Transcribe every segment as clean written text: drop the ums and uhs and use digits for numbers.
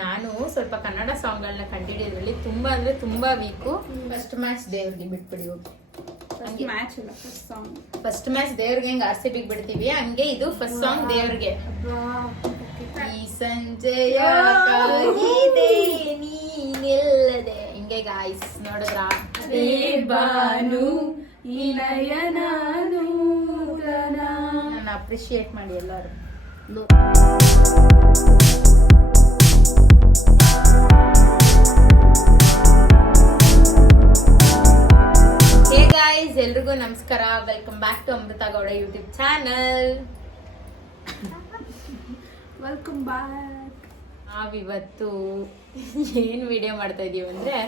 ನಾನು ಸ್ವಲ್ಪ ಕನ್ನಡ ಸಾಂಗ್ಗಳನ್ನ ಕಂಡುಹಿಡಿಯೋದ್ರಲ್ಲಿ ತುಂಬಾ ಅಂದ್ರೆ ತುಂಬಾ ವೀಕು. ಫಸ್ಟ್ ಮ್ಯಾಚ್ ದೇವ್ರಿಗೆ ಬಿಟ್ಬಿಡಿ. ಫಸ್ಟ್ ಮ್ಯಾಚ್ ದೇವ್ರಿಗೆ ಹೆಂಗ್ RCB ಬಿಡ್ತೀವಿ ಹಂಗೆ ಇದು ಫಸ್ಟ್ ಸಾಂಗ್ ದೇವ್ರಿಗೆ. ಈ ಸಂಜೆಯ ಕಾಗಿದೆ ನೀನಿಲ್ಲದೆ ಹಿಂಗೆ ಗಾಯ್ಸ್ ನೋಡಿದ್ರ ಬಾನು ನನ್ನ ಅಪ್ರಿಶಿಯೇಟ್ ಮಾಡಿ ಎಲ್ಲರೂ. ಹೇ ಗಾಯ್ಸ್, ಎಲ್ರಿಗೂ ನಮಸ್ಕಾರ. Welcome back to Amrutha Gowda YouTube channel. Welcome back. ನಾವಿವತ್ತು ಏನ್ ವಿಡಿಯೋ ಮಾಡ್ತಾ ಇದೀವಿ ಅಂದ್ರೆ,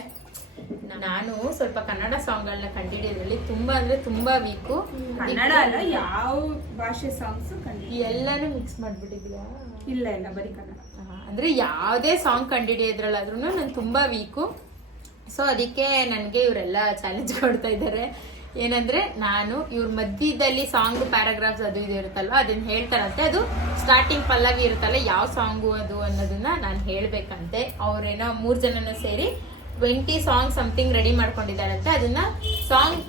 ನಾನು ಸ್ವಲ್ಪ ಕನ್ನಡ ಸಾಂಗ್ಗಳನ್ನ ಕಂಡುಹಿಡಿಯೋದ್ರಲ್ಲಿ ತುಂಬಾ ಅಂದ್ರೆ ತುಂಬಾ ವೀಕು. ಕನ್ನಡ ಅಲ್ಲ, ಯಾವ ಭಾಷೆ ಸಾಂಗ್ಸ್ ಎಲ್ಲಾನು ಮಿಕ್ಸ್ ಮಾಡ್ಬಿಟ್ಟಿದ್ಯಾ? ಇಲ್ಲ ಇಲ್ಲ, ಬರೀ ಕನ್ನಡ. ಅಂದ್ರೆ ಯಾವ್ದೇ ಸಾಂಗ್ ಕಂಡುಹಿಡಿಯೋದ್ರಲ್ಲಾದ್ರೂ ನಾನು ತುಂಬಾ ವೀಕು. ಸೊ ಅದಕ್ಕೆ ನನಗೆ ಇವರೆಲ್ಲ ಚಾಲೆಂಜ್ ಕೊಡ್ತಾ ಇದ್ದಾರೆ. ಏನಂದ್ರೆ, ನಾನು ಇವ್ರ ಮಧ್ಯದಲ್ಲಿ ಸಾಂಗ್ ಪ್ಯಾರಾಗ್ರಾಫ್ಸ್ ಅದು ಇದು ಇರುತ್ತಲ್ವ, ಅದನ್ನ ಹೇಳ್ತಾರಂತೆ. ಅದು ಸ್ಟಾರ್ಟಿಂಗ್ ಪಲ್ಲವಿ ಇರುತ್ತಲ್ಲ, ಯಾವ ಸಾಂಗು ಅದು ಅನ್ನೋದನ್ನ ನಾನು ಹೇಳ್ಬೇಕಂತೆ. ಅವ್ರೇನೋ 3 ಜನನು ಸೇರಿ 20 ಸಾಂಗ್ ಸಮಥಿಂಗ್ ರೆಡಿ ಮಾಡ್ಕೊಂಡಿದ್ದಾರಂತೆ. ಅದನ್ನ ಸಾಂಗ್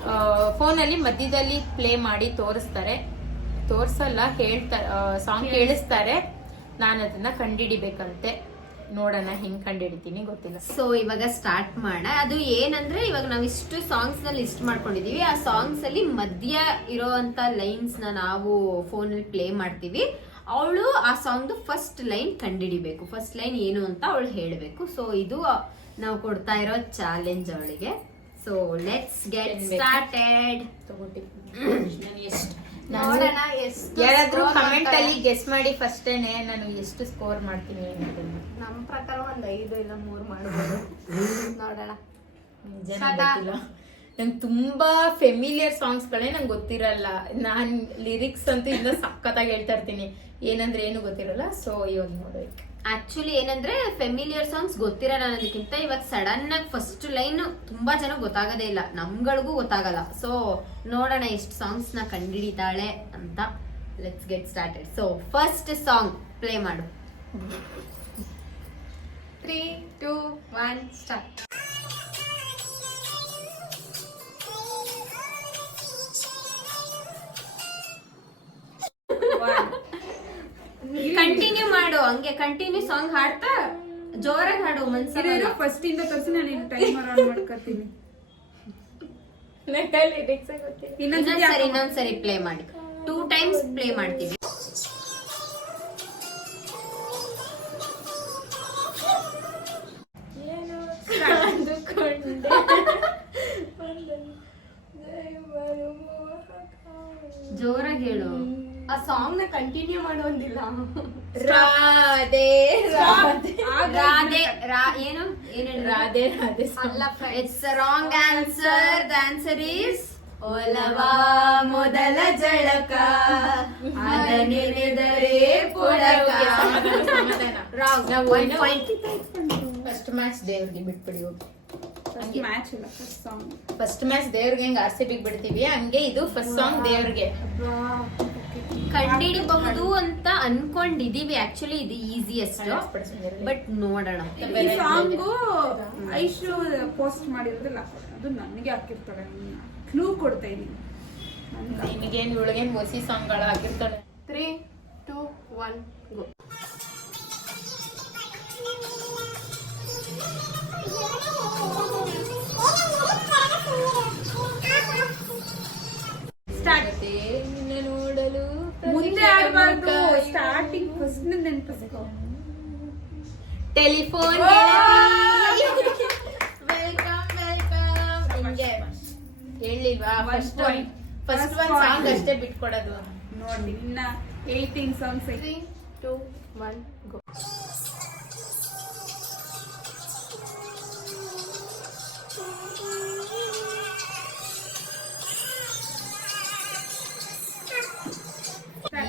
ಫೋನಲ್ಲಿ ಮಧ್ಯದಲ್ಲಿ ಪ್ಲೇ ಮಾಡಿ ತೋರಿಸಲ್ಲ, ಹೇಳ್ತಾರೆ, ಸಾಂಗ್ ಕೇಳಿಸ್ತಾರೆ. ನಾನು ಅದನ್ನ ಕಂಡಿಡಿಬೇಕಂತೆ. ನೋಡೋಣ ಹೆಂಗ್ ಕಂಡಿಡಿತೀನಿ ಗೊತ್ತಿಲ್ಲ. ಸೊ ಇವಾಗ ಸ್ಟಾರ್ಟ್ ಮಾಡೋಣ. ಅದು ಏನಂದ್ರೆ, ಇವಾಗ ನಾವ್ ಇಷ್ಟು ಸಾಂಗ್ಸ್ ನ ಲಿಸ್ಟ್ ಮಾಡ್ಕೊಂಡಿದೀವಿ. ಆ ಸಾಂಗ್ಸ್ ಅಲ್ಲಿ ಮಧ್ಯ ಇರೋಂತ ಲೈನ್ಸ್ ನ ನಾವು ಫೋನ್ ಅಲ್ಲಿ ಪ್ಲೇ ಮಾಡ್ತೀವಿ. ಅವಳು ಆ ಸಾಂಗ್ ಫಸ್ಟ್ ಲೈನ್ ಕಂಡಿಡಿಬೇಕು. ಫಸ್ಟ್ ಲೈನ್ ಏನು ಅಂತ ಅವಳು ಹೇಳ್ಬೇಕು. ಸೊ ಇದು ನಾವು ಕೊಡ್ತಾ ಇರೋ ಚಾಲೆಂಜ್ ಅವಳಿಗೆ. So let's get started. ನೋಡೋಣ ಯಾರಾದ್ರೂ ಕಮೆಂಟ್ ಅಲ್ಲಿ ಗೆಸ್ ಮಾಡಿ ಫಸ್ಟೇನೆ ನಾನು ಎಷ್ಟು ಸ್ಕೋರ್ ಮಾಡ್ತೀನಿ ಅನ್ನೋದನ್ನ. ನಮ್ ಪ್ರಕಾರ 5 ಇಲ್ಲ 3 ಮಾಡಬಹುದು. ನೋಡೋಣ. ನಂಗೆ ತುಂಬಾ ಫೆಮಿಲಿಯರ್ ಸಾಂಗ್ಸ್ ಗಳೇ ನಂಗೆ ಗೊತ್ತಿರಲ್ಲ. ನಾನ್ ಲಿರಿಕ್ಸ್ ಅಂತೂ ಇನ್ನ ಸಖತ್ತಾಗಿ ಹೇಳ್ತಾ ಇರ್ತೀನಿ, ಏನಂದ್ರೆ ಏನು ಗೊತ್ತಿರಲ್ಲ. ಸೊ ಇವಾಗ ನೋಡ್ಬೇಕು. ಆಕ್ಚುಲಿ ಏನಂದ್ರೆ, ಫೆಮಿಲಿಯರ್ ಸಾಂಗ್ಸ್ ಗೊತ್ತಿರಲ್ಲ ಅನ್ನೋದಕ್ಕಿಂತ ಇವಾಗ ಸಡನ್ ಆಗಿ ಫಸ್ಟ್ ಲೈನ್ ತುಂಬಾ ಜನ ಗೊತ್ತಾಗದೇ ಇಲ್ಲ, ನಮ್ಗಳಿಗೂ ಗೊತ್ತಾಗಲ್ಲ. ಸೊ ನೋಡೋಣ ಎಷ್ಟು ಸಾಂಗ್ಸ್ ನ ಕಂಡಿಡಿತಾಳೆ ಅಂತ. Let's get started. So first song play ಮಾಡು. 3, 2, 1 ಸ್ಟಾರ್ಟ್. ಕಂಟಿನ್ಯೂ ಮಾಡು, ಹಂಗೆ ಕಂಟಿನ್ಯೂ ಸಾಂಗ್ ಹಾಡ್ತಾ ಜೋರಾಗಿ ಹಾಡು. ಮನ್ಸಿರೋ ಫಸ್ಟ್ ಇಂದ ತೋರಿಸಿ ನಾನು ಟೈಮರ್ ಆನ್ ಮಾಡ್ಕೊತೀನಿ. ಇನ್ನೊಂದ್ಸರಿ ಪ್ಲೇ ಮಾಡಿ. 2 ಟೈಮ್ಸ್ ಪ್ಲೇ ಮಾಡ್ತೀವಿ. ಜೋರಾಗಿ ಹೇಳು. ಆ ಸಾಂಗ್ ನ ಕಂಟಿನ್ಯೂ ಮಾಡೋದಿಲ್ಲ. ರಾಧೆ ಏನು ರಾಧೆ ಅಲ್ಲ, it's wrong answer. The answer is ಒಲವಾ ಮೊದಲ ಜಳಕ ಅದನೆನೆದರೆ ಪುಳಕ. ಫಸ್ಟ್ ಮ್ಯಾಚ್ ದೇವ್ರಿಗೆ ಬಿಟ್ಬಿಡಿ. ಫಸ್ಟ್ ಮ್ಯಾಚ್ ದೇವ್ರಿಗೆ ಹೆಂಗ್ RCB ಬಿಡ್ತೀವಿ ಹಂಗೆ ಇದು ಫಸ್ಟ್ ಸಾಂಗ್ ದೇವ್ರಿಗೆ. ಕಂಡಿಡಬಹುದು ಅಂತ ಅನ್ಕೊಂಡಿದೀವಿ. ಆಕ್ಚುಲಿ ಇದು ಈಸಿಯೆಸ್ಟ್, ಬಟ್ ನೋಡೋಣ. ಈ ಸಾಂಗು ಐಶು ಪೋಸ್ಟ್ ಮಾಡಿರೋದಿಲ್ಲ, ಅದು ನನಗೆ ಹಾಕಿರ್ತಾಳೆ. ಕ್ಲೂ ಕೊಡ್ತಾ ಇದೀನಿ. ನಿಮಗೇನ್ ಇವಳಿಗೇನ್ ಹೊಸಿ ಸಾಂಗ್ ಗಳು ಹಾಕಿರ್ತಾಳೆ. 3, 2, 1 ಗೋ. ನೋಡಲು ಮುಂದೆ ಆಡಬಾರ್ದು, ಸ್ಟಾರ್ಟಿಂಗ್ ಫಸ್ಟ್ ನೆನಪಿಸ್ಕೋ. ಟೆಲಿಫೋನ್ ವೆಲ್ಕಮ್ ಹಿಂಗೆ ಹೇಳಿಲ್ವಾ? ಫಸ್ಟ್ ಒನ್ ಸಾಂಗ್ ಅಷ್ಟೇ ಬಿಟ್ಕೊಡೋದು. ನೋಡಿ, ಇನ್ನ 18 ಸಾಂಗ್ಸ್. 3, 2, 1 ಗೋ.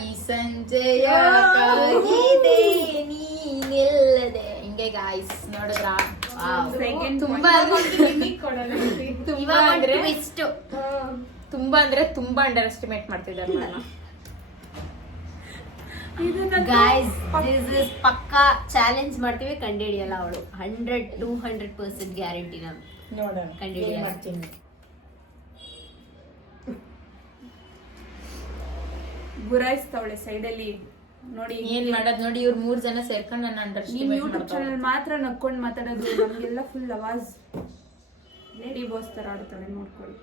ಈ ಸಂಜೆಯ ಕಾಗಿದೆ ನೀನಿಲ್ಲದೆ ಹಿಂಗೆ ಗಾಯ್ಸ್ ನೋಡಿದ್ರ. ತುಂಬಾ ಅಂದ್ರೆ ತುಂಬಾ ಅಂಡರ್ ಎಸ್ಟಿಮೇಟ್ ಮಾಡ್ತಿದ್ದಾರೆ. ಗೈಸ್ ದಿಸ್ ಇಸ್ ಪಕ್ಕಾ ಚಾಲೆಂಜ್ ಮಾಡ್ತೀವಿ, ಕಂಡಿಡಿಯಲ್ಲ ಅವಳು. 100-200% ಗ್ಯಾರಂಟಿ ನಾವು ನೋಡೋಣ ಕಂಡಿಡಿಯಲ್ಲ. ಏನ್ ಮಾಡ್ತೀನಿ. ಗುರಾಯಿಸ್ತವಳೆ ಸೈಡಲ್ಲಿ ನೋಡಿ. ಏನ್ ಮಾಡೋದ್ ನೋಡಿ, ಇವ್ರು 3 ಜನ ಸೇರ್ಕೊಂಡು ನನ್ನ ನಿಮ್ ಅಂಡರ್ಸ್ಟಿಮೇಟ್ ಯೂಟ್ಯೂಬ್ ಚಾನಲ್ ಮಾತ್ರ ನಕ್ಕೊಂಡ್ ಮಾತಾಡೋದು, ನಮ್ಗೆಲ್ಲ ಫುಲ್ ಅವಾಜ್ ಲೇಡಿ ಬಾಸ್ ತರ ಆಡ್ತಾಳೆ ನೋಡ್ಕೊಳ್ಳಿ.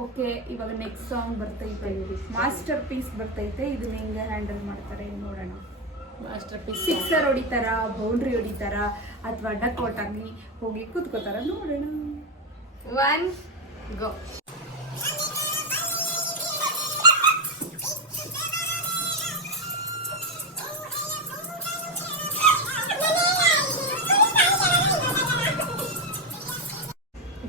ಓಕೆ, ಇವಾಗ ನೆಕ್ಸ್ಟ್ ಸಾಂಗ್ ಬರ್ತೈತೆ, ಮಾಸ್ಟರ್ ಪೀಸ್ ಬರ್ತೈತೆ. ಇದನ್ನ ಹೆಂಗೆ ಹ್ಯಾಂಡಲ್ ಮಾಡ್ತಾರೆ ನೋಡೋಣ. ಮಾಸ್ಟರ್ ಪೀಸ್ ಸಿಕ್ಸರ್ ಹೊಡಿತಾರ, ಬೌಂಡ್ರಿ ಹೊಡಿತಾರ, ಅಥವಾ ಡಕ್ ಔಟ್ ಆಗಿ ಹೋಗಿ ಕೂತ್ಕೋತಾರ ನೋಡೋಣ. 1 ಗೋ.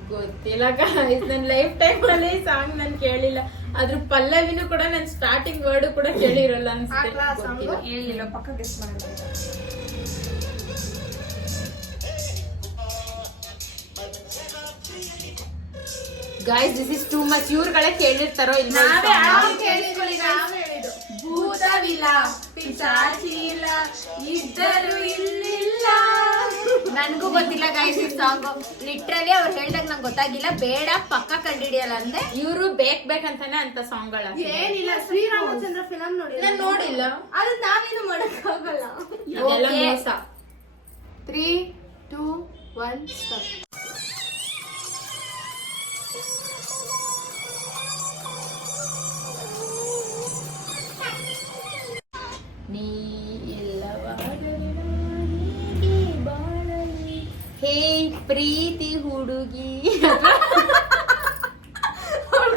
ಗೊತ್ತಿಲ್ಲ ಗಾಯ್ಸ್, ನನ್ನ ಲೈಫ್ ಟೈಮ್ ಅಲ್ಲಿ ಸಾಂಗ್ ನಾನು ಕೇಳಿಲ್ಲ. ಅದ್ರ ಪಲ್ಲವಿನೂ ಕೂಡ ನಾನು ಸ್ಟಾರ್ಟಿಂಗ್ ವರ್ಡ್ ಕೂಡ ಕೇಳಿರಲ್ಲ ಅನ್ಸುತ್ತೆ. ಗೊತ್ತಿಲ್ಲ. ಹೇಳಿಲ್ಲ, ಪಕ್ಕ ಗೆಸ್ ಮಾಡಿದ್ರೆ. Guys this is too much. ಇವ್ರುಗಳೇ ಕೇಳಿರ್ತಾರೋ ಇಲ್ಲ. ಭೂತವಿಲ್ಲ, ಪಿಶಾಚಿಲ್ಲ, ಇದ್ದರು ಇಲ್ಲಿಲ್ಲ. ನನ್ಗೂ ಗೊತ್ತಿಲ್ಲ ಗೈಸ್ ಈ ಸಾಂಗ್. ಲಿಟ್ರಲಿ ಅವ್ರು ಹೇಳ್ದಾಗ ನಂಗೆ ಗೊತ್ತಾಗಿಲ್ಲ. ಬೇಡ, ಪಕ್ಕ ಕಂಡಿಡಿಯಲ್ಲ ಅಂದೆ. ಇವ್ರು ಬೇಕಂತಾನೆ ಅಂತ ಸಾಂಗ್ ಗಳ. ಏನಿಲ್ಲ, ಶ್ರೀರಾಮಚಂದ್ರ ಫಿಲಂ ನೋಡಿ. ನಾನು ನೋಡಿಲ್ಲ. ಅದು ನಾವೇನು ಮಾಡಕ್ಕಾಗಲ್ಲ. ಅದೆಲ್ಲ ಮೋಸ. 3, 2, 1 ಸ್ಟಾರ್ಟ್. ನೀ ಇಲ್ಲವಾದರೆ ನಾನೇಗೆ ಬಾಳಲಿ, ಹೇ ಪ್ರೀತಿ ಹುಡುಗಿ.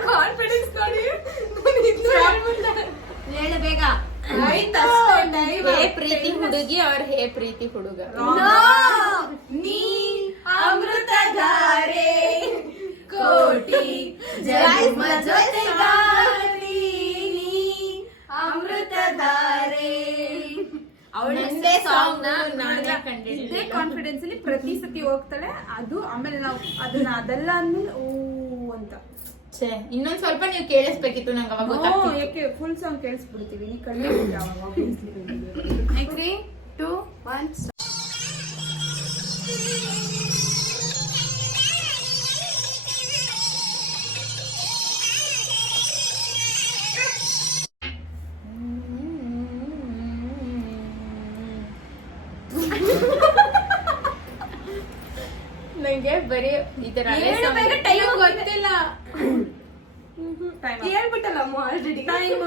ಕಾನ್ಫಿಡೆನ್ಸ್ ನೋಡಿ. ಹೇಳ ಬೇಗ. ಹೇ ಪ್ರೀತಿ ಹುಡುಗಿ ಅವ್ರ ಹೇ ಪ್ರೀತಿ ಹುಡುಗ. ನೀ ಅಮೃತಧಾರೆ ಕೋಟಿ ಜನ್ಮ ಜೊತೆಗಾರಿ, ನೀ ಅಮೃತಧಾರೆ. ನಂದೇ ಸಾಂಗ್ ನಾನೇ ಇದೇ ಕಂಡಿದ್ದೆ. ಕಾನ್ಫಿಡೆನ್ಸ್ ಅಲ್ಲಿ ಪ್ರತಿ ಸತಿ ಹೋಗ್ತಾಳೆ. ಅದು ಆಮೇಲೆ ನಾವು ಅದನ್ನ ಅದೆಲ್ಲ ಅಂದ್ಮೇಲೆ ಓ ಅಂತ. ಇನ್ನೊಂದ್ ಸ್ವಲ್ಪ ನೀವು ಕೇಳಿಸ್ಬೇಕಿತ್ತು ನಂಗೆ, ಅವಾಗ ಗೊತ್ತಾಗ್ತಿತ್ತು. ಯಾಕೆ ಫುಲ್ ಸಾಂಗ್ ಕೇಳಿಸ್ಬಿಡ್ತೀವಿ, ನೀ ಕಂಡಿದ್ದೀರ ಅವಾಗ. 3, 2, 1 ನಂಗೆ ಬರೀ ಈ ತರ ಟೈಮ್ ಗೊತ್ತಿಲ್ಲ. ಹೇಳ್ಬಿಟ್ಟಲ್ಲ ಆಲ್ರೆಡಿ ಟೈಮ್.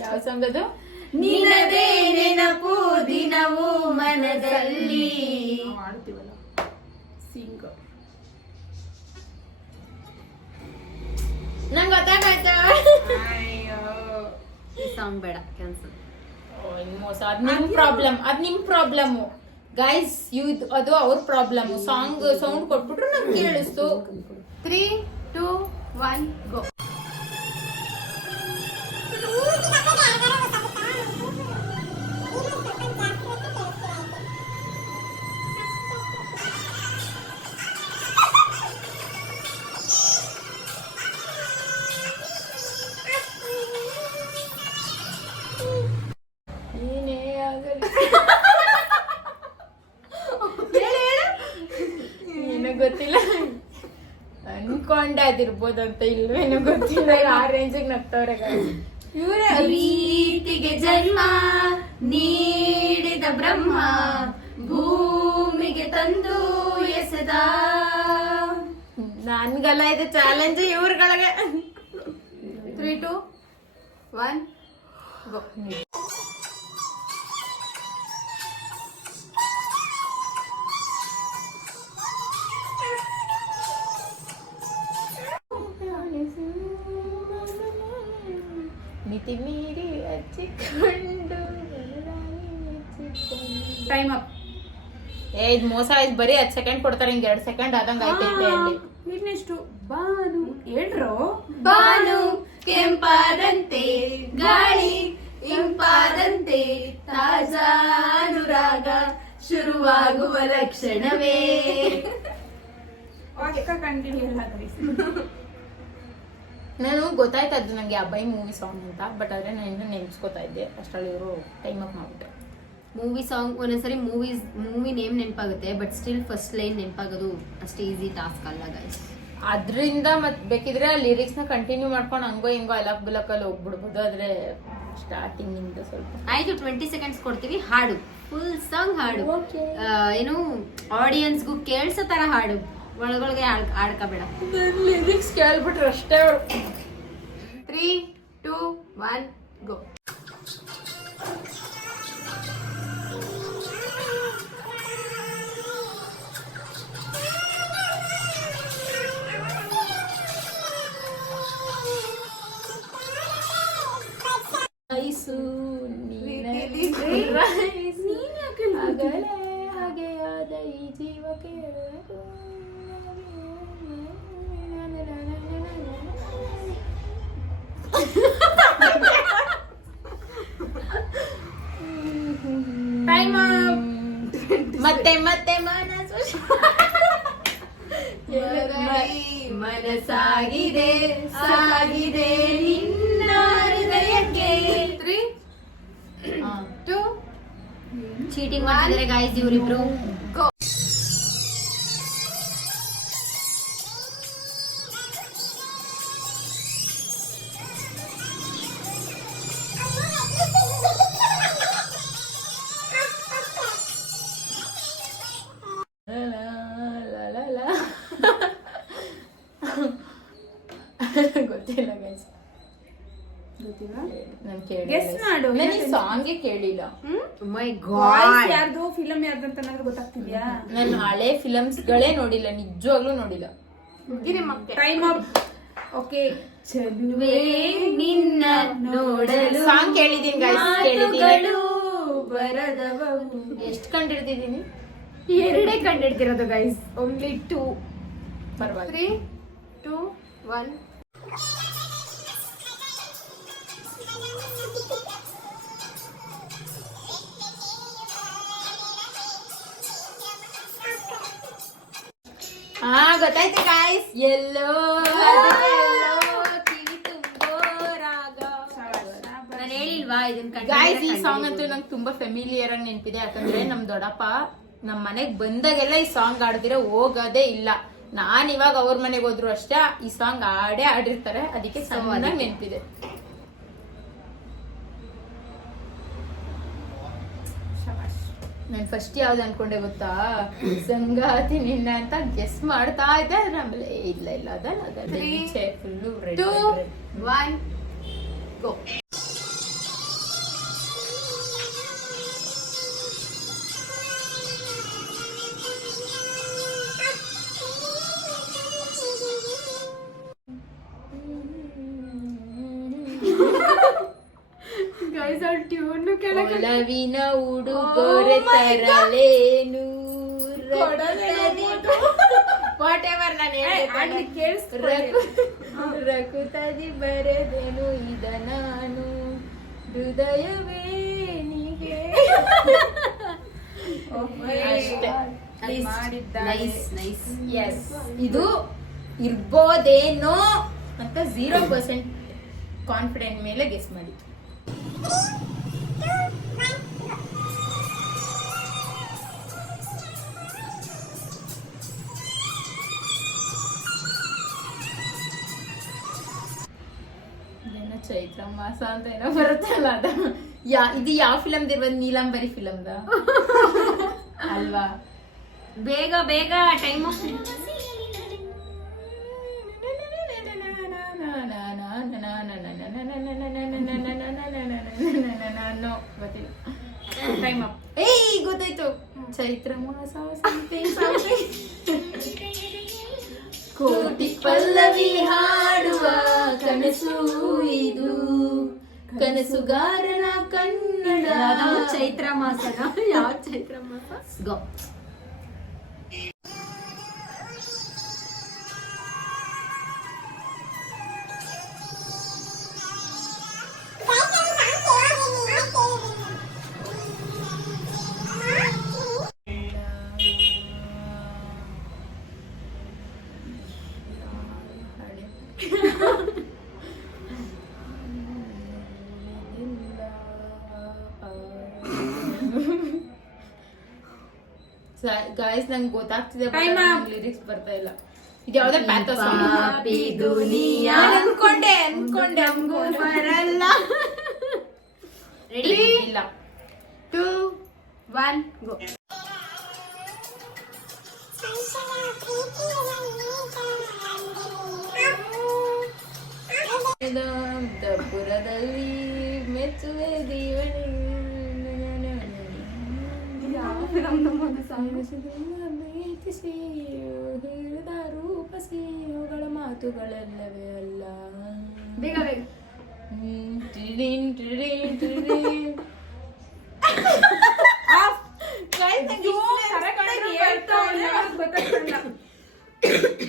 ಯಾವ ಸಾಂಗ್ ಅದು? ನಿನದೇ ನೆನಪು ದಿನವೂ ಮನದಲ್ಲಿ. ಮಾಡ್ತೀವಲ್ಲ ಸಿಂಗ್. ನಂಗೆ ಗೊತ್ತಾಗಾಯ್ತಾ? ಈ ಸಾಂಗ್ ಬೇಡ, ಕ್ಯಾನ್ಸಲ್. ಮೋಸ. ಅದ್ ನಿಮ್ ಪ್ರಾಬ್ಲಮ್ ಗೈಸ್. ಅದು ಅವ್ರ ಪ್ರಾಬ್ಲಮ್. ಸಾಂಗ್ ಸೌಂಡ್ ಕೊಟ್ಬಿಟ್ರು ನಂಗೆ ಕೇಳಿಸ್ತು. 3, 2, 1 ಗೋ. ಏನೇ ಆಗಲಿ ಏನೋ ಗೊತ್ತಿಲ್ಲ. ಅನ್ಕೊಂಡೆ ಅದಿರ್ಬೋದಂತ, ಇಲ್ವೇನೋ ಗೊತ್ತಿಲ್ಲ. ಆ ರೇಂಜಿಗೆ ನಗ್ತವ್ರೆ ಇವರೇ. ಪ್ರೀತಿಗೆ ಜನ್ಮ ನೀಡಿದ ಬ್ರಹ್ಮ, ಭೂಮಿಗೆ ತಂದು ಎಸೆದ. ನನ್ಗಲ್ಲ ಇದು ಚಾಲೆಂಜ್, ಇವ್ರಗಳಿಗೆ. 3, 2, 1 ಗೋ. ಮಿತಿ ಮೀರಿ ಹಚ್ಚಿಕೊಂಡು ಟೈಮ್ ಅಪ್. ಇದು ಮೋಸ. ಇದು ಬರೀ 10 ಸೆಕೆಂಡ್ ಕೊಡ್ತಾರೆ, ಹಿಂಗೆ 2 ಸೆಕೆಂಡ್ ಆದಂಗ ಆಯ್ತೈತೆ ಅಲ್ಲಿ. ಇನ್ನೆಷ್ಟು ಬಾನು ಹೇಳ್ರು. ಬಾನು ಕೆಂಪಾದಂತೆ, ಗಾಳಿ ಇಂಪಾದಂತೆ, ತಾಜಾ ಅನುರಾಗ ಶುರುವಾಗುವ ಲಕ್ಷಣವೇ. ಪಕ್ಕ ಕಂಟಿನ್ಯೂ ಎಲ್ಲ ನಾನು ಗೊತ್ತಾಯ್ತದ್ದು ನಂಗೆ ಅಬ್ಬೈ ಮೂವಿ ಸಾಂಗ್ ಅಂತ, ಬಟ್ ಆದ್ರೆ ನಾನು ಇನ್ನೂ ನೆನ್ಸ್ಕೊತಾ ಇದ್ದೆ ಅಷ್ಟರಲ್ಲಿ ಇವರು ಟೈಮ್ ಅಪ್ ಮಾಡ್ಬಿಟ್ಟೆ. ಮೂವಿ ಸಾಂಗ್ ಒಂದೊಂದ್ಸರಿ ಮೂವಿ ನೇಮ್ ನೆನಪಾಗುತ್ತೆ, ಬಟ್ ಸ್ಟಿಲ್ ಫಸ್ಟ್ ಲೈನ್ ನೆನಪಾಗೋದು ಅಷ್ಟೇ ಈಸಿ ಟಾಸ್ಕ್ ಅಲ್ಲ ಗೈಸ್. ಅದ್ರಿಂದ ಮತ್ ಬೇಕಿದ್ರೆ ಲಿರಿಕ್ಸ್ ನ ಕಂಟಿನ್ಯೂ ಮಾಡ್ಕೊಂಡು ಹಂಗೋ ಹಿಂಗೋ ಅಲಕ್ ಬುಲಕಲ್ಲಿ ಹೋಗ್ಬಿಡ್ಬೋದು, ಆದ್ರೆ ಸ್ಟಾರ್ಟಿಂಗ್ ಇಂದ ಸ್ವಲ್ಪ. ಆಯ್ತು, 20 ಸೆಕೆಂಡ್ಸ್ ಕೊಡ್ತೀವಿ, ಹಾಡು ಫುಲ್ ಸಾಂಗ್ ಹಾಡು. ಏನು ಆಡಿಯನ್ಸ್ಗೂ ಕೇಳ್ಸೋ ತರ ಹಾಡು, ಒಳಗೊಳಗೆ ಆಡ್ಕೋಬೇಡ. ಲಿರಿಕ್ಸ್ ಕೇಳ್ಬಿಟ್ರೆ ಅಷ್ಟೇ ಅವ್ರು. 3, 2, 1 ಗೋ. ಹಾಗೆಯಾದ ಈ ಜೀವಕ್ಕೆ ಮತ್ತೆ ಮತ್ತೆ ಮನಸ್ಸು ಮನಸ್ಸಾಗಿದೆ ಸಾಗಿದೆ ನಿನ್ನ ಹೃದಯಕ್ಕೆ. 3, 2 ಚೀಟಿಂಗ್ ಮಾಡಿದ್ರೆ ಗಾಯ್ಸ್ ಇವರಿಬ್ರು. ಗೋ. ಗೊತ್ತಿಲ್ಲ ಗೈಸ್, ನಾನು ಗೆಸ್ ಮಾಡು. ನಾನು ಈ ಸಾಂಗೇ ಕೇಳಿಲ್ಲ. ಮೈ ವಾಯ್ಸ್ ಗಾಡ್, ಯಾರ್ದು, ಫಿಲಂ ಯಾರ್ದು ಅಂತ ನನಗೆ ಗೊತ್ತಾಗ್ತಿದ್ಯಾ? ನಾನು ಹಳೆ ಫಿಲಮ್ಸ್ ಗಳೇ ನೋಡಿಲ್ಲ, ನಿಜವಾಗ್ಲೂ ನೋಡಿಲ್ಲ. Time up. ಓಕೆ, ಚೆಲುವೆ ನಿನ್ನ ನೋಡಲು ಸಾಂಗ್ ಕೇಳಿದೀನಿ ಗೈಸ್, ಕೇಳಿದೀನಿ. ಮಾತುಗಳು ಬರದವವು. ಎಷ್ಟು ಕಂಡಿಡ್ತಿದ್ದೀನಿ? 2 ಕಂಡಿಡ್ತಿರೋದು ಗೈಸ್, ಓನ್ಲಿ 2. ಪರವಾಗಿಲ್ಲ. 3, 2, 1 ಹಾ ಗೊತ್ತಾಯ್ತು ಗಾಯ್ಸ್, ಎಲ್ಲೋ ಕಿವಿ ತುಂಬೋ ರಾಗ. ನಾನು ಹೇಳಿಲ್ವಾ ಇದನ್ನ ಗಾಯ್ಸ್ ಈ ಸಾಂಗ್ ಅಂತೂ ನಂಗೆ ತುಂಬಾ ಫೆಮಿಲಿಯರ್ ಆಗಿ ನೆನಪಿದೆ, ಯಾಕಂದ್ರೆ ನಮ್ ದೊಡ್ಡಪ್ಪ ನಮ್ ಮನೆಗ್ ಬಂದಾಗೆಲ್ಲ ಈ ಸಾಂಗ್ ಆಡ್ದಿರೋ ಹೋಗೋದೇ ಇಲ್ಲ. ನಾನ್ ಇವಾಗ ಅವ್ರ ಮನೆಗೆ ಹೋದ್ರು ಅಷ್ಟೇ ಈ ಸಾಂಗ್ ಆಡೇ ಆಡಿರ್ತಾರೆ, ಅದಕ್ಕೆ ಚೆನ್ನಾಗಿ ನೆನಪಿದೆ. ನಾನು ಫಸ್ಟ್ ಯಾವ್ದು ಅನ್ಕೊಂಡೆ ಗೊತ್ತಾ, ಸಂಗಾತಿ ನಿನ್ನ ಅಂತ ಗೆಸ್ ಮಾಡ್ತಾ ಇದ್ದೆ, ಆದ್ರೆ ಆಮೇಲೆ ಇಲ್ಲ ಇಲ್ಲ ಅದಲ್ಲ, 2, 1 ಗೋ. ಗೈಸ್ ಆ ಟ್ಯೂನ್ ಕೆಳಗೆ ಒಲವಿನ ಉಡುಗೊರೆ ತರಲೇನು ವಾಟ್ ಎವರ್ ನಾನು ರಕುತದಿ ಬರೆದೆನು ಇದ ನಾನು ಹೃದಯವೇ ನೀಗೆ ಅಷ್ಟೇ. Nice nice. ಎಸ್, ಇದು ಇರ್ಬೋದೇನೋ ಅಂತ 0% ಕಾನ್ಫಿಡೆಂಟ್ ಮೇಲೆ ಗೆಸ್ ಮಾಡಿದ್ದು. ಏನೋ ಚೈತ್ರ ಮಾಸ ಅಂತ ಏನೋ ಬರುತ್ತಲ್ಲ ಅದ. ಇದು ಯಾವ ಫಿಲಮ್ದು ಇರ್ಬೋದು? ನೀಲಾಂಬರಿ ಫಿಲಮ್ದ ಅಲ್ವಾ? ಬೇಗ ಬೇಗ ಟೈಮ್ ಗೊತ್ತಿಲ್ಲ. Time up. ಏಯ್ ಗೊತ್ತಾಯ್ತು, ಚೈತ್ರ ಮಾಸ ಕೋಟಿ ಪಲ್ಲವಿ ಹಾಡುವ ಕನಸು ಇದು, ಕನಸುಗಾರನ ಕನ್ನಡ. ಚೈತ್ರ ಮಾಸನ ಯಾವ ಚೈತ್ರ ಮಾಸ? ಗೋ. ಗಾಯ್ಸ್ ನಂಗೆ ಗೊತ್ತಾಗ್ತಿದೆ Time up. ಲಿರಿಕ್ಸ್ ಬರ್ತಾ ಇಲ್ಲ. ಇದು ಯಾವ್ದೋ ಪ್ಯಾಥೋ ಪಾಪಿ ದುನಿಯಾ ಅನ್ಕೊಂಡೆ ನಮ್ಗೂ ಬರಲ್ಲ. ರೆಡಿ? ಇಲ್ಲ. 2 1 ಗೋ. ಪುರದಲ್ಲಿ ಮೆಚ್ಚುವೆ ದೀವನಿ ಹೇಳಿದ ರೂಪಸಿ ಅವುಗಳ ಮಾತುಗಳಲ್ಲವೇ ಅಲ್ಲ. ಬೇಗ ಬೇಗ. ಟಿಡಿನ್ ಟಿಡಿನ್ ಟಿಡಿನ್.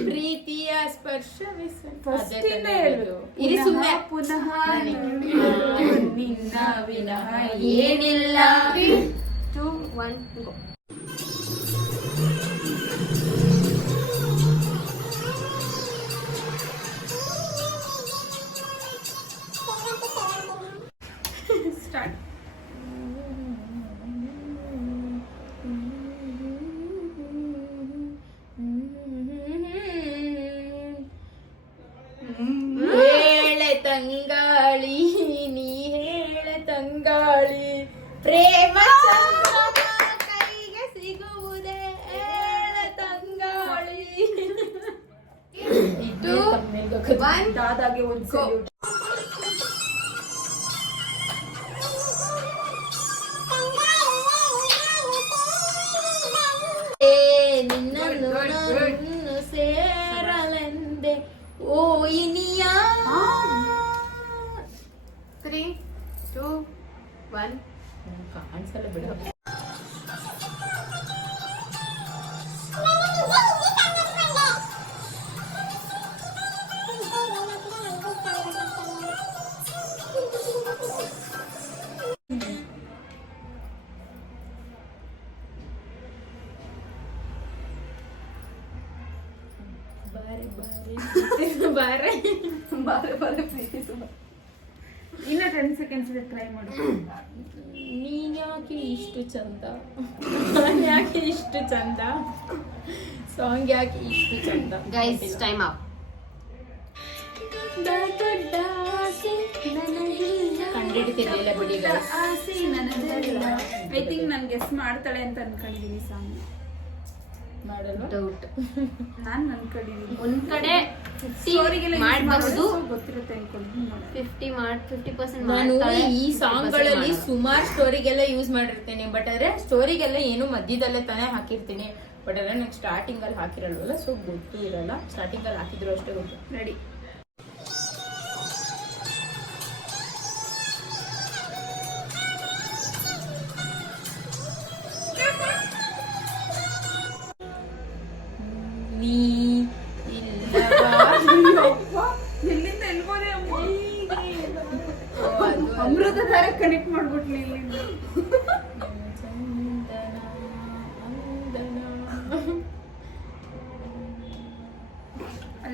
ಪ್ರೀತಿಯ ಸ್ಪರ್ಶವಿಸ ಇದು ಸುಮ್ಮನೆ ಪುನಃ ನಿನ್ನ ವಿನಃ ಏನಿಲ್ಲ. 2 1 ಗೋ. ಸ್ಟಾರ್ಟ್. ಹೇಳೆ ತಂಗಾಳಿ ನೀ ಹೇಳೆ ತಂಗಾಳಿ ಪ್ರೇಮ ಚಂದ್ರಮ ಕೈಗೆ ಸಿಗುವುದೇ ಹೇಳೆ ತಂಗಾಳಿ. 2 1 ದಾದಾಗೆ ಒಂದು salute. ನಿನ್ನನ್ನು ನಾನು ಸೇರಲೆಂದೆ ಓ ಇನಿಯ. 3 2 1 ಕಾಣಿಸಲ್ಲ ಬಿಡು. ಬಾರೆ ಬಾರೆ ಬಾರೆ ಪ್ರೀತಿ ಸುಮ. ಇನ್ನ 10 seconds ಇದೆ, ಟ್ರೈ ಮಾಡು. ನೀನ್ ಯಾಕೆ ಇಷ್ಟು ಚಂದ, ನಾನ್ ಯಾಕೆ ಇಷ್ಟು ಚಂದ, ಸಾಂಗ್ ಯಾಕೆ ಇಷ್ಟು ಚಂದ. Guys time up. ಕಂಡಿಡ್ತಿರ್ಲಿಲ್ಲ ಬಿಡಿ guys. ಆಸೆ ನನ್ನದಲ್ಲ. ಐ ಥಿಂಕ್ ನಾನು ಗೆಸ್ ಮಾಡ್ತಾಳೆ ಅಂತ ಅನ್ಕೊಂಡಿದೀನಿ ಸಾಂಗ್. ಮಾಡಲ್ವಾ? ಡೌಟ್. ನಾನು ಅನ್ಕೊಂಡಿದೀನಿ. ಒಂದ್ ಕಡೆ ಸ್ಟೋರಿಗೆಲ್ಲ ಮಾಡಬಹುದು, ಗೊತ್ತಿರುತ್ತೆ ಅನ್ಕೊಂಡಿದ್ದೀನಿ. 50% ನಾನು ಮಾಡ್ತಾಳೆ, ಈ 50% ಸಾಂಗ್ಗಳಲ್ಲಿ ಮಾಡಲ್ಲ. ಸುಮಾರು ಸ್ಟೋರಿಗೆಲ್ಲ ಯೂಸ್ ಮಾಡಿರ್ತೀನಿ. ಬಟ್ ಆದ್ರೆ ಸ್ಟೋರಿಗೆಲ್ಲ ಏನು ಮಧ್ಯದಲ್ಲೇ ತಾನೇ ಹಾಕಿರ್ತೀನಿ. ಬಟ್ ಆದ್ರೆ ನಂಗೆ ಸ್ಟಾರ್ಟಿಂಗ್ ಅಲ್ಲಿ ಹಾಕಿರಲ್ವಲ್ಲ, ಸೊ ಗೊತ್ತೂ ಇರಲ್ಲ. ಸ್ಟಾರ್ಟಿಂಗ್ ಅಲ್ಲಿ ಹಾಕಿದ್ರು ಅಷ್ಟೇ ಗೊತ್ತು. ರೆಡಿ. ನೀ ಇಲ್ಲವಾ ಇಲ್ಲಿಂದ ಎಲ್ಬೋದೆ ಅಮೃತ ಧಾರ ಕನೆಕ್ಟ್ ಮಾಡ್ಬಿಟ್ಲಿ ಇಲ್ಲಿಂದ.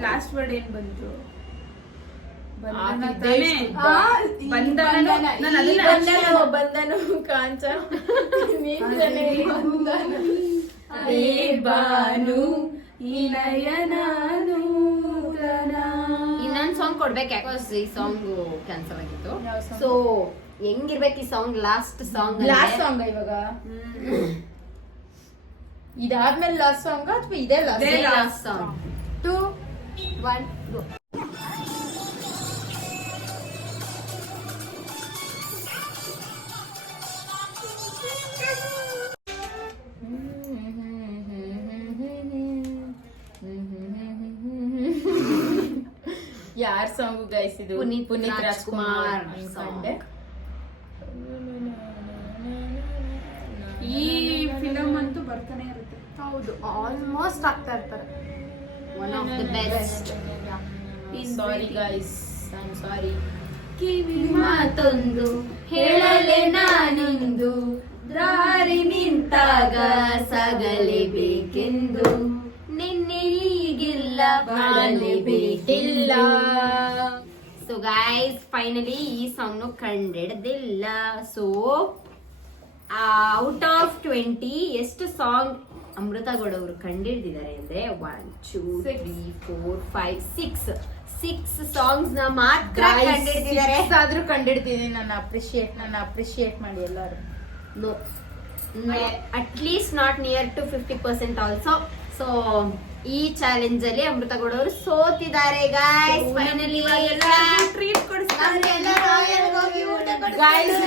ಲಾಸ್ಟ್ ವರ್ಡ್ ಏನ್ ಬಂತು? ಬಂಧನ ತಾನೇ? ಬಂಧನ. ನಾನು ಅದನ್ನ ಬಂದನು ಕಾಂಚ ಅದೇ ಬಾನು ಈ ನಯನ ನೂತನ. ಇನ್ನೊಂದ್ ಸಾಂಗ್ ಕೊಡ್ಬೇಕು, ಯಾಕಂದ್ರೆ ಈ ಸಾಂಗ್ ಕ್ಯಾನ್ಸಲ್ ಆಗಿತ್ತು. ಯಾವ song? ಸೊ ಹೆಂಗಿರ್ಬೇಕು ಈ song? Last song. Last song ಇವಾಗ ಇದಾದ್ಮೇಲೆ ಲಾಸ್ಟ್ ಸಾಂಗ್ ಅಥವಾ ಇದೇ ಇದೇ ಲಾಸ್ಟ್? Last song. 2 1 ಗೋ. ಯಾರ್ ಸಾಂಗ್ ಗೈಸ್ ಇದು? ಪುನೀತ್ ರಾಜ್ಕುಮಾರ್ ಅನ್ಕೊಂಡೆ. ಈ ಫಿಲಮ್ ಅಂತೂ ಬರ್ತಾನೆ ಇರುತ್ತೆ. ಹೌದು, ಆಲ್ಮೋಸ್ಟ್ ಆಗ್ತಾ ಇರ್ತಾರೆ. One of the best. Sorry guys, I am sorry. ಕಿವಿ ಮಾತೊಂದು ಹೇಳಲೆ ನಾನೊಂದು, ದಾರಿ ನಿಂತಾಗ ಸಾಗಲೇಬೇಕೆಂದು, ನಿನ್ನೆ ಈಗಿಲ್ಲ ಬಾಳಲೇಬೇಕಿಲ್ಲ. ಸೊ ಗೈಸ್ ಫೈನಲಿ ಈ ಸಾಂಗ್ ನು ಕಂಡಿಡ್ದಿಲ್ಲ. ಸೊ ಔಟ್ ಆಫ್ 20 ಎಷ್ಟು ಸಾಂಗ್ ಅಮೃತ ಗೌಡ ಅವರು ಕಂಡಿಡ್ದಿದ್ದಾರೆ ಅಂದ್ರೆ 1 2 3 4 5 6 ಸಾಂಗ್ಸ್ ನ ಮಾತ್ರ ಕಂಡಿಡ್ದಿದ್ದಾರೆ. ಆದ್ರೂ ಕಂಡಿಡ್ತೀನಿ. ನನ್ನ ಅಪ್ರಿಶಿಯೇಟ್ ಮಾಡಿ ಎಲ್ಲರೂ. No at least not near to 50% also. So ಈ ಚಾಲೆಂಜ್ ಅಲ್ಲಿ ಅಮೃತ ಗೌಡ ಅವರು ಸೋತಿದ್ದಾರೆ ಗೈಸ್. ಫೈನಲಿ ಟ್ರೀಟ್ ಕೊಡಿಸ್ತಾರೆ. ಗಾಯ್ಸ್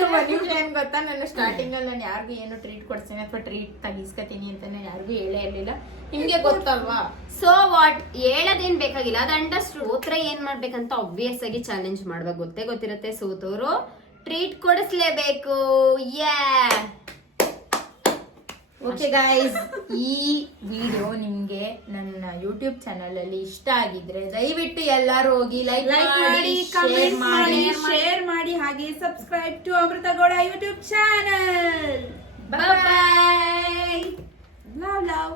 ಏನ್ ಗೊತ್ತಾ, ನಾನು ಸ್ಟಾರ್ಟಿಂಗ್ ಅಲ್ಲಿ ನಾನು ಯಾರಿಗೂ ಏನು ಟ್ರೀಟ್ ಕೊಡ್ತೀನಿ ಅಥವಾ ಟ್ರೀಟ್ ತಗಿಸ್ಕತೀನಿ ಅಂತ ನಾನು ಯಾರಿಗೂ ಹೇಳೇ ಇರ್ಲಿಲ್ಲ. ನಿಮ್ಗೆ ಗೊತ್ತಲ್ವಾ? ಸೊ ವಾಟ್ ಹೇಳೋದೇನ್ ಬೇಕಾಗಿಲ್ಲ. ಅದಂಡ ಸೋತ್ರೆ ಏನ್ ಮಾಡ್ಬೇಕಂತ ಆಬ್ವಿಯಸ್ ಆಗಿ ಚಾಲೆಂಜ್ ಮಾಡ್ಬೇಕು. ಗೊತ್ತಿರುತ್ತೆ. ಸೋತವರು ಟ್ರೀಟ್ ಕೊಡಿಸ್ಲೇಬೇಕು. ಯಾ ಓಕೆ ಗಾಯ್ಸ್, ಈ ವಿಡಿಯೋ ನಿಮ್ಗೆ ನನ್ನ ಯೂಟ್ಯೂಬ್ ಚಾನಲ್ ಅಲ್ಲಿ ಇಷ್ಟ ಆಗಿದ್ರೆ ದಯವಿಟ್ಟು ಎಲ್ಲರೂ ಹೋಗಿ ಲೈಕ್ ಮಾಡಿ, ಕಮೆಂಟ್ ಮಾಡಿ, ಶೇರ್ ಮಾಡಿ, ಹಾಗೆ subscribe to Amrutha Gowda YouTube channel. Bye. Love